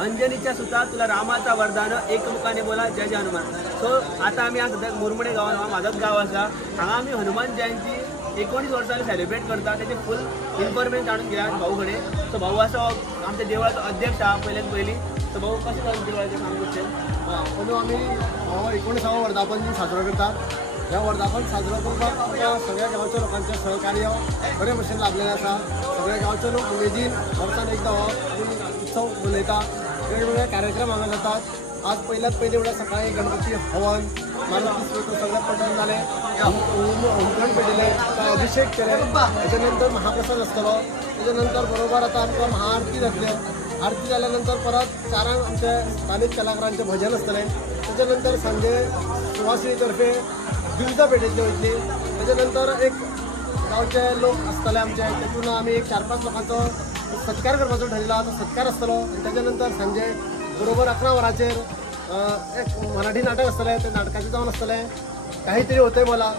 अंजनीच्या सुता तुला रामाचा वरदान एकमुखाने बोला जय जय हनुमान. सो आता आम्ही आज सध्या मुरमुडे गावात माझंच गाव असा हांगा आम्ही हनुमान जयंती 19 वर्सांनी सेलिब्रेट करता. त्याची फुल इन्फॉर्मेशन जाणून घ्या भाऊकडे. सो भाऊ असो आमच्या देवळाचो अध्यक्ष हा पयली. सो भाऊ कशें जालें देवळाचें सांगू अंदू आमी 19वा वर्धापन साजरो करतात. ह्या वर्धापन साजरो करपाक आमकां सगळ्या गांवच्या लोकांचें सहकार्य बरे भशेन लाभलेलें आसा. सगळे गांवचे लोक उमेदीन वर्सान एकदां हो उत्सव मनयता. वेगवेगळे कार्यक्रम हांगा जातात. आज पयल्यात पयलीं म्हळ्यार सकाळीं गणपती हवन मारुती स्तोत्र सगळें पठण जालें. होमखंड पेटयले, अभिषेक केले. तेच्या नंतर महाप्रसाद आसतलो. तेच्या नंतर बरोबर आतां आमकां महाआरती जातल्यो. आरती जाल्या नंतर परत 4 आमचे स्थानीक कलाकारांचें भजन आसतलें. तेच्या नंतर सांजे सुवासिनीतर्फे दिवजां पेटयतली वयतली. तेच्या नंतर एक गांवचे लोक आसतले आमचे, तेतून आमी एक 4-5 लोकांचो सत्कार करपाचो ठरयला. तो सत्कार आसतलो. आनी तेच्या नंतर सांजे बरोबर 11 वरांचेर एक मराठी नाटक आसतलें. ते नाटकाचें जावन आसतलें काहीतरी होतंय मला.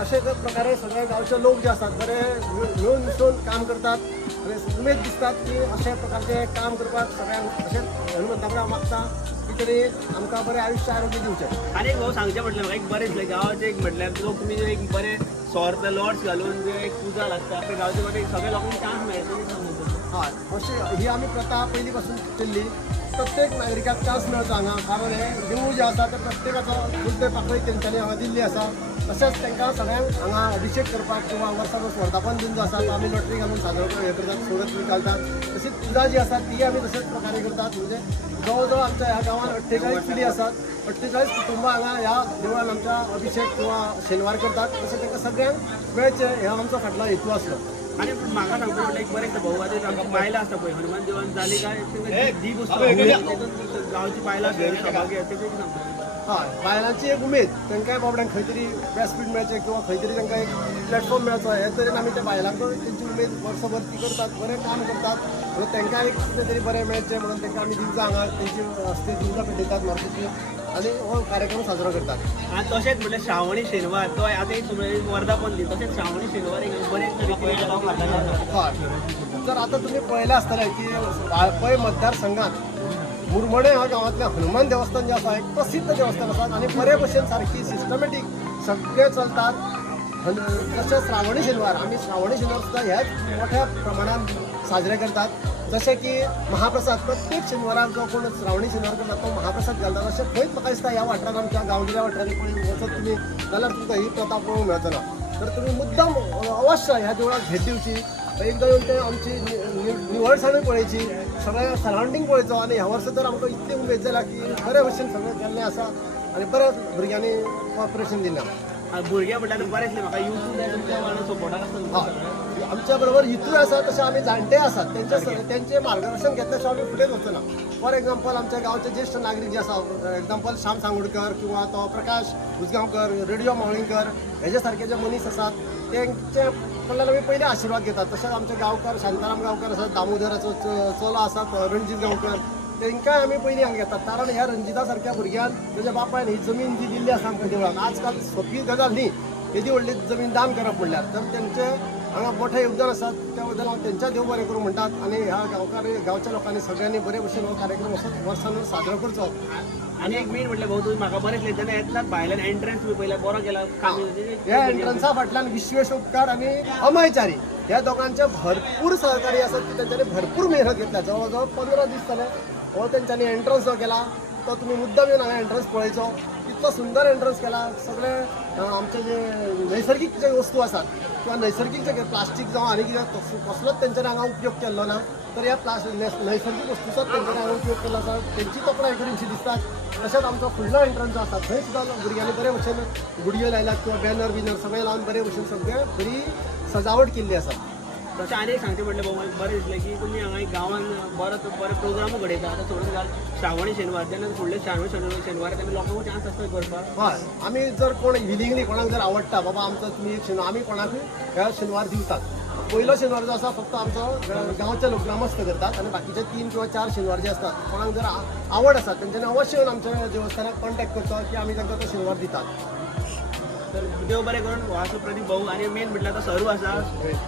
अशे प्रकारे सगळे गांवचे लोक जे आसात बरे मिळून मिसळून काम करतात आनी उमेद दिसतात की अशे प्रकारचे काम करपाक सगळ्यांक अशेंच हनुमंता कडेन मागता की तरी आमकां बरें आयुश्य आरोग्य दिवचें. आनी एक भाऊ सांगचें म्हटल्यार म्हाका एक बरें दिसलें गांवाचें एक म्हटल्यार लोक तुमी एक बरे सौर लॉर्ड्स घालून जे एक पुजा लागता ते गांवचे मध्ये सगळ्या लोकांक चान्स मेळटा. हय अशी ही आमी प्रथा पयलीं पासून केल्ली. प्रत्येक नागरिकाक चान्स मेळटा हांगा. कारण हे देवूळ जे आसा ते प्रत्येकाचो बुद्दे पाकळी तेंच्यांनी हांगा दिल्ली आसा. तशेंच तांकां सगळ्यांक हांगा अभिषेक करपाक किंवा वर्सां वर्धापन दिन जो आसा तो आमी लॉटरी घालून साजरो हे करतात, सोडत घालतात. तशीच पुजा जी आसा ती आमी तशेंच प्रकारे करतात. म्हणजे जवळ जवळ आमच्या ह्या गांवांत 48 पिढी आसात. 48 कुटुंबां हांगा ह्या देवळान आमच्या अभिषेक किंवा शेनवार करतात. तशें तांकां सगळ्यांक मेळचें हे आमचो फाटलो हेतू आसलो. आणि म्हाका सांगता म्हटल्यार एक बरें भाऊ आतां आमकां बायलां आसता पळय हनुमान देवान जाली काय दीप आसता गांवची बायलां सहभागी आसा तें सांगता. हय बायलांची एक उमेद तांकांय बाबड्यांक खंय तरी व्यासपीठ मेळचें किंवा खंय तरी तांकां एक प्लॅटफॉर्म मेळचो हे तरेन आमी त्या बायलांक तेंची उमेद वर्सभर ती करतात, बरें काम करतात. म्हणून तांकां एक कितें तरी बरें मेळचें म्हणून तांकां आमी दिवजां हांगा तेंची हस्ते दिवजां पेटयतात मारुतीची आनी हो कार्यक्रम साजरो करतात. आनी तशेंच म्हटल्यार श्रावणी शेनवार तो आतां एक वर्धापन दिन तशेंच श्रावणी शेनवार एक बरें तरेन लोक खातात. हय जर आतां तुमी पळयलें आसतलें की वाळपय मतदारसंघात मुरमडे ह्या गांवांतलें हनुमान देवस्थान जें आसा एक प्रसिद्ध देवस्थान आसा आनी बरे भशेन सारकी सिस्टमॅटीक सगळे चलतात. तशें श्रावणी शेनवार आमी श्रावणी शेनवार सुद्दां ह्याच मोठ्या प्रमाणात साजरे करतात. जशें की महाप्रसाद प्रत्येक शेनवाराक जो कोण श्रावणी शेनवार करता तो महाप्रसाद घालतात. अशें खंयच म्हाका दिसता ह्या वाठारांत आमच्या गांवगिऱ्या वाठारांनी पळय वचत तुमी जाल्यार तुमकां ही प्रथा पळोवंक मेळचो ना. तर तुमी मुद्दाम अवश्य ह्या देवळाक भेट दिवची. एकदां येवन ते आमची निवळसाणूय पळोवची, सगळें सरावंडींग पळोवचो. आनी ह्या वर्सा तर आमकां इतली उमेद जाला की बरे भशेन सगळें केल्लें आसा आनी बऱ्या भुरग्यांनी कॉपरेशन दिलां. भुरगे म्हटल्यार बरें दिसलें म्हाका युट्यूब जाय तुमच्या वांगडा सपोर्टाक आसता. आमच्या बरोबर हितूय आसा तशें आमी जाणटे आसात. तेंचे मार्गदर्शन घेतल्या शिवाय आमी फुडें वचना. फॉर एक्झाम्पल आमच्या गांवचे ज्येश्ठ नागरीक जे आसा एक्झाम्पल श्याम सांगोडकर किंवा तो प्रकाश उसगांवकर, रेडिओ मावळीकर हेजे सारके जे मनीस आसात तेंचे कडल्यान आमी पयले आशिर्वाद घेतात. तशेंच आमचे गांवकार शांताराम गांवकर आसात, दामोदराचो चलो आसात रणजीत गांवकर तेंकांय आमी पयलीं हांगा घेतात. कारण ह्या रणजिता सारक्या भुरग्यान तेज्या बापायन ही जमीन जी दिल्ली आसा आमकां देवळाक आजकाल सोंपी गजाल न्ही तेजी व्हडली जमीन दान करप म्हणल्यार. तर तेंचे हांगा मोठें योगदान आसात. त्या बद्दल हांव तेंच्या देव बरें करूं म्हणटात. आनी ह्या गांवच्या लोकांनी सगळ्यांनी बरे भशेन हो कार्यक्रम असोच वर्सान साजरो करचो. आनी एक मेन म्हटल्यार भाऊ तुम्ही म्हाका बरें दिसलें तेन्ना येतल्याच भायल्यान एंट्रन्स बी पयल्या बरो केला. ह्या एंट्रन्सा फाटल्यान विश्वेश उपकार आनी अमयचारी ह्या दोगांचे भरपूर सहकारी आसात की तेंच्यांनी भरपूर मेहनत घेतल्या. जवळ जवळ 15 दीस जाले हो तेंच्यांनी एंट्रन्स जो केला तो तुमी मुद्दाम येवन हांगा एंट्रन्स पळयचो. इतलो सुंदर एंट्रन्स केला. सगळे आमचे जे नैसर्गिक जे वस्तू आसात किंवा नैसर्गिक जे प्लास्टीक जावं आनी कितें कसलोच तेंच्यांनी हांगा उपयोग केल्लो ना. तर ह्या नैसर्गिक वस्तूचोच तेंच्यांनी हांगा उपयोग केल्लो आसा. तेंची तोखणाय करीशी दिसतात. तशेंच आमचो फुडलो एंट्रन्स आसा थंय सुद्दां भुरग्यांनी बरे भशेन गुडयो लायल्यात किंवा बॅनर बिनर सगळें लावन बरे भशेन सगळें बरी सजावट केल्ली आसा. तशें आनी एक सांगचें म्हटल्यार भाऊ म्हाका बरें दिसलें की तुमी हांगा गांवांत बरे प्रोग्राम घडयता. आतां सोडून घाल श्रावणी शेनवार तेन्ना फुडले श्रावणी शेनवार तेन्ना लोकांक चान्स आसता करपाक. हय आमी जर कोण विलिंगली कोणाक जर आवडटा बाबा आमचो तुमी एक शेनवार आमी कोणाकूय ह्या शेनवार दिवतात. पयलो शेनवार जो आसा फक्त आमचो गांवचे लोक ग्रामस्थ करतात आनी बाकीचे 3 किंवा 4 शेनवार जे आसतात कोणाक जर आवड आसा तेंच्यांनी अवश्य येवन आमच्या देवस्थानाक कॉन्टॅक्ट करचो की आमी तांकां तो शेनवार दितात. तर देव बरें करून हो आसा प्रदीप भाऊ आनी मेन म्हटल्यार तो सरू आसा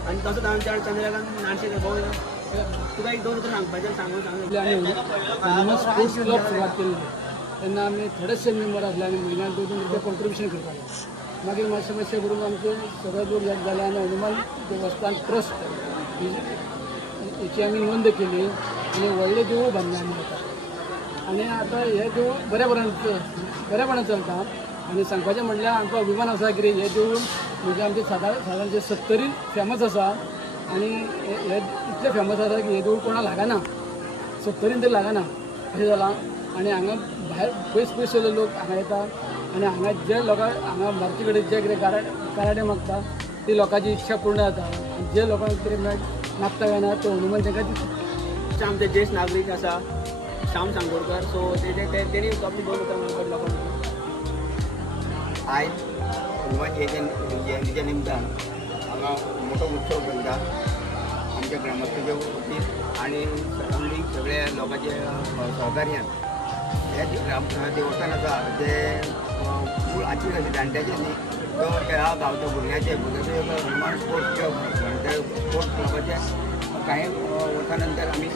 आनी तसोच आमच्या चंद्रकांत नार्शेकर भाऊ तुका एक दोन उतर सांगपाचें सांगून आपले आणि हनुमान स्पोर्ट्स क्लब सुरवात केली तेन्ना आमी थोडेशे मेंबर आसले आनी म्हयन्याक 2-2 रुपया कॉन्ट्रिब्युशन करताले मागीर मातशें मातशें करून आमचे सगळे लोक एक जाले आनी हनुमान देवस्थान ट्रस्ट हेची आमी नोंद केली आनी व्हडलें देवूळ बांदलें आमी आतां आनी आतां हें देवूळ बरेपणान चलता आनी सांगपाचें म्हणल्यार आमकां अभिमान आसा कितें हें देवूळ म्हणजे आमचे सादारणचे 70 फेमस आसा आनी हे इतलें फेमस आसा की हें देवूळ कोणाक लागना 70 तरी लागना अशें जालां आनी हांगा भायर पयस लोक हांगा येता आनी हांगा जे लोकांक हांगा भारती कडेन जे कितें काराडे मागता ती लोकांची इच्छा पूर्ण जाता आनी जे लोकांक कितें मागता काय ना तो हनुमान तांकां दिता आमचे ज्येष्ठ नागरीक आसा श्याम सांगोडकर सो तेणी आपली दोन उतर लोकांक आयज हनुमान जयंतीच्या निमतान हांगा मोठो उत्सव चलता आमच्या ग्रामस्थांच्या वतीन आणि सरावंडींग सगळ्या लोकांच्या सहकार्यान हे देवस्थान आसा ते मूळ आजची अशें जाणट्याचें न्ही तो ह्या गांवच्या भुरग्याचे हनुमान स्पोर्ट्स क्लब त्या स्पोर्ट्स क्लबाचे काही वर्सां नंतर आमी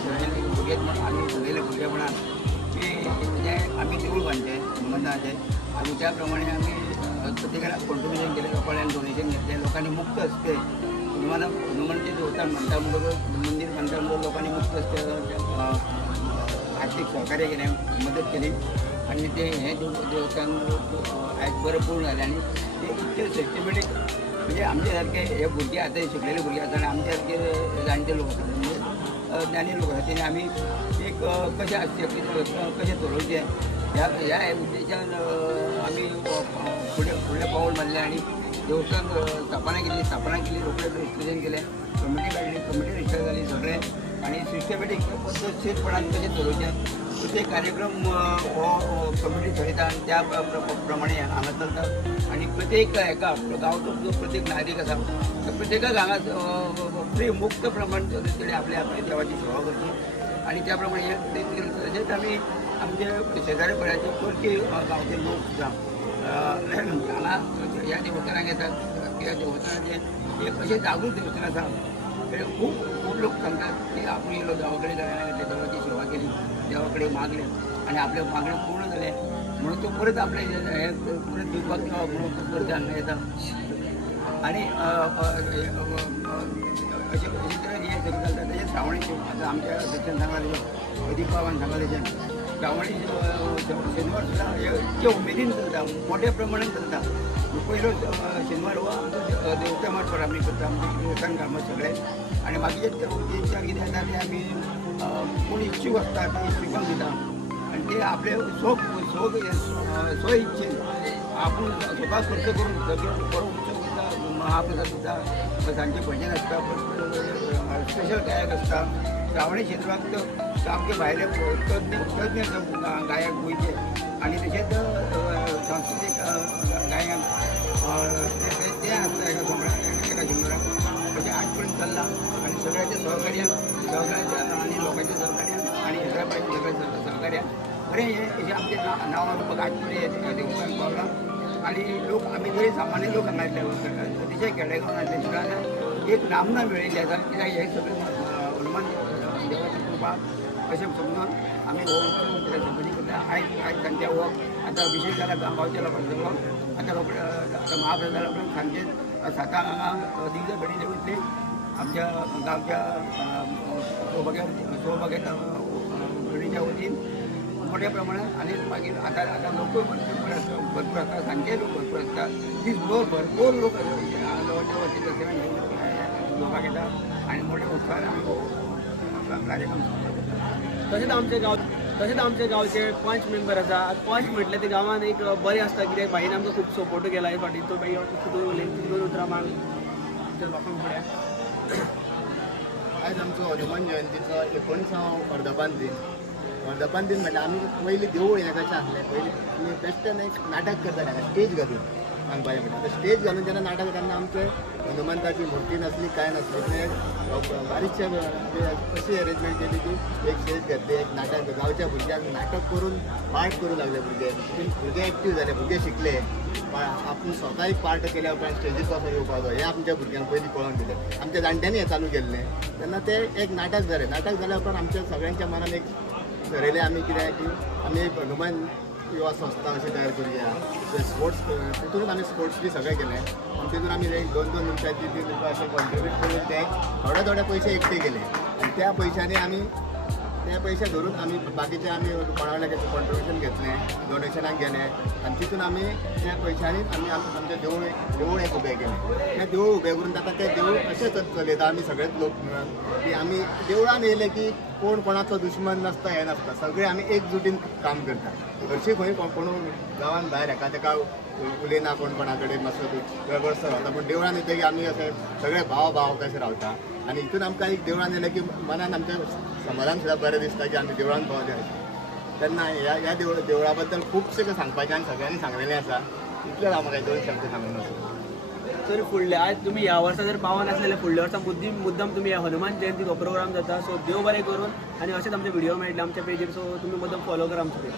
भुरगे म्हणून आमी भुरगेले भुरगेपणान की जे आमी देवूळ बांदचे हनुमंताचें आनी त्या प्रमाणे आमी प्रत्येकाला कॉन्ट्रिब्युशन केलें लोकांनी डोनेशन घेतलें लोकांनी मुक्त हस्ते हनुमानचे देवस्थान बांदता म्हणटकूच मंदीर बांदता म्हणून लोकांनी मुक्त हस्ते आर्थीक सहकार्य केलें मदत केली आनी ते हें देवस्थान आयज बरें पूर्ण जालें आनी ते इतके सिस्टमॅटीक म्हणजे आमचे सारके हे भुरगे आतां शिकलेले भुरगे आसा आनी आमचे सारके जाणटे लोक आसा म्हणजे ज्ञानी लोक आसा तेणी आमी एक कशें आसचें कशें चलोवचें ह्या उद्देशान आमी फुडलें पावल मारलें आनी देवस्थान स्थापना केली रोखडेच रजिस्ट्रेशन केलें कमिटी काडली कमिटी रजिस्टर जाली सगळें आनी सिस्टमॅटीक पद्धतशीरपणान कशें चलोवचें प्रत्येक कार्यक्रम हो कमिटी ठरयता आनी त्या प्रमाणे हांगा चलता आनी प्रत्येक हेका गांवचो प्रत्येक नागरीक आसा प्रत्येकाक हांगा फ्री मुक्त प्रमाण तेणे आपल्या देवाची सेवा करची आनी त्या प्रमाणे हें तशेंच आमी आमचे शेजारी पर्याचे चडशे गांवचे लोक सुद्दां हांगा ह्या देवस्थानाक येतात ह्या देवस्थानाचें एक अशें जागृत देवस्थान आसा खूब लोक सांगतात की आपूण येयलो देवा कडेन देवाची सेवा केली देवा कडेन मागलें आनी आपलें मागणें पूर्ण जालें म्हणून तो परत आपलें हें परत दिवपाक म्हणून परत हांगा येता आनी अशें तरेन हें सगळें चलता तशेंच श्रावणी आतां आमच्या दक्षिण सांगला अदीक बाबान सांगला तेच्यान श्रावणी शेनवार सुद्दां इतके उमेदीन चलता मोठ्या प्रमाणान चलता पयलो शेनवार हो आमचो देवस्थान मार्फत आमी करता आमचे देवस्थान ग्राम सगळे आनी बाकीचे तेंच्या कितें जाता ते आमी कोण इच्छूक आसता ते इच्छुकांक दिता आनी ते आपले स्व इच्छेन आपूण स्वता खर्च करून सगळे बरो उत्सव करता महाप्रसाद दिता सांजचे भजन आसता स्पेशल गायक आसता श्रावणी क्षेत्राक सामके भायले तज्ञ गायक गोंयचे आनी तशेंच सांस्कृतीक गायक ते आसता एका शंबराक अशें आज पर्यंत चल्लां आनी सगळ्याच्या सहकार्यान आनी लोकांच्या सहकार्यान आनी हैदराबादच्या सगळ्या सहकार्यान बरें हें आमचें नांव रुपाक आज पर्यंत देवस्थान पावलां आनी लोक आमी जरी सामान्य लोक हांगा येतले अतिशय खेडेगांवांतले सुद्दां एक नामना मेळिल्ली आसा कित्याक हे सगळें हनुमान देवाची कृपा अशें समजून आमी हो उत्सव संबंदी करता आयज सांजचे हो आतां अभिशेक जाला गांवच्या लोकांचो आतां रोखडे आतां महाप्रसाद उपरांत सांजचे 7 हांगा दिग्ज घडीले वयतली आमच्या गांवच्या सौभाग्या घडीच्या वतीन मोठ्या प्रमाणात आनी मागीर आतां लोकूय भरपूर आसता सांजचे लोक भरपूर आसता दीसभर भरपूर लोक लोकांच्या वतीन लोकांक येता आनी मोठ्या उत्साहान आमी हो कार्यक्रम तशेंच आमचे गांवचे 5 मेंबर आसा 5 म्हटले ते गांवांत एक बरें आसता कित्याक भाईन आमकां खूब सपोर्ट केला हे फावटी तो बाई दोन उतरां माग आमच्या लोकांक फुडें आयज आमचो हनुमान जयंतीचो 19वा वर्धापन दीन म्हणल्यार आमी पयलीं देवूळ हें कशें आसलें पयलीं बेश्टेन एक नाटक करताले स्टेज घालून सांगपाचें म्हणटा आतां स्टेज घालून जेन्ना नाटक तेन्ना आमचे हनुमंताची मूर्ती नासली काय नासली ते बारीकशे अशी अरेंजमेंट केली की एक स्टेज घेतली एक नाटक गांवच्या भुरग्यांक नाटक करून पार्ट करूं लागले भुरगे एक्टीव जाले भुरगे शिकले आपण स्वता एक पार्ट केल्या उपरांत स्टेजीर कसो येवपाचो हें आमच्या भुरग्यांक पयलीं कळोवन दिलें आमच्या जाणट्यांनी हें चालू केल्लें तेन्ना ते एक नाटक जाल्या उपरांत आमच्या सगळ्यांच्या मनान एक ठरयलें आमी कितें की आमी एक हनुमान युवा संस्था अशी तयार करूया स्पोर्ट्स तितूनच आमी स्पोर्ट्स बी सगळें केलें आनी तितून आमी एक 2-2 रुपया 3-3 रुपया अशें कॉन्ट्रिब्यूट करून ते थोडे पयशे एकटे केले आनी त्या पयशांनी आमी ते पयशे धरून आमी बाकीचे आमी कोणाकडे कॉन्ट्रिब्युशन घेतलें डोनेशनाक गेले आनी तितून आमी त्या पयशांनी आमी आमचें देवूळ एक उबें केलें तें देवूळ उबें करून आतां तें देवूळ अशें चलयता आमी सगळेच लोक मेळून की आमी देवळान येयले की कोण कोणाचो दुश्मन नासता हें नासता सगळे आमी एकजुटीन काम करता हरशीं खंय कोण गांवांत भायर हेका तेका उलयना कोण कोणा कडेन मातसो वेगळसो रावता पूण देवळान येतकीर आमी अशे सगळे भाव कशे रावता आनी हितून आमकां एक देवळान येयलें की मनान आमच्या समाधान सुद्दां बरें दिसता की आमी देवळान पावले तेन्ना ह्या देवळा बद्दल खुबशें सांगपाचें आनी सगळ्यांनी सांगलेलें आसा इतलेंच हांव म्हाका 2 शब्द सांगून आसा तर फुडल्या आज तुम्ही ह्या वर्सा जर पावन असलेले फुडल्या वर्सा मुद्दाम तुम्ही हनुमान जयंती हो प्रोग्राम जाता सो देव बरें करून आणि असेच आमचे व्हिडिओ मेळटले आमच्या पेजीर सो तुम्ही मुद्दाम फॉलो करा आमचे पेज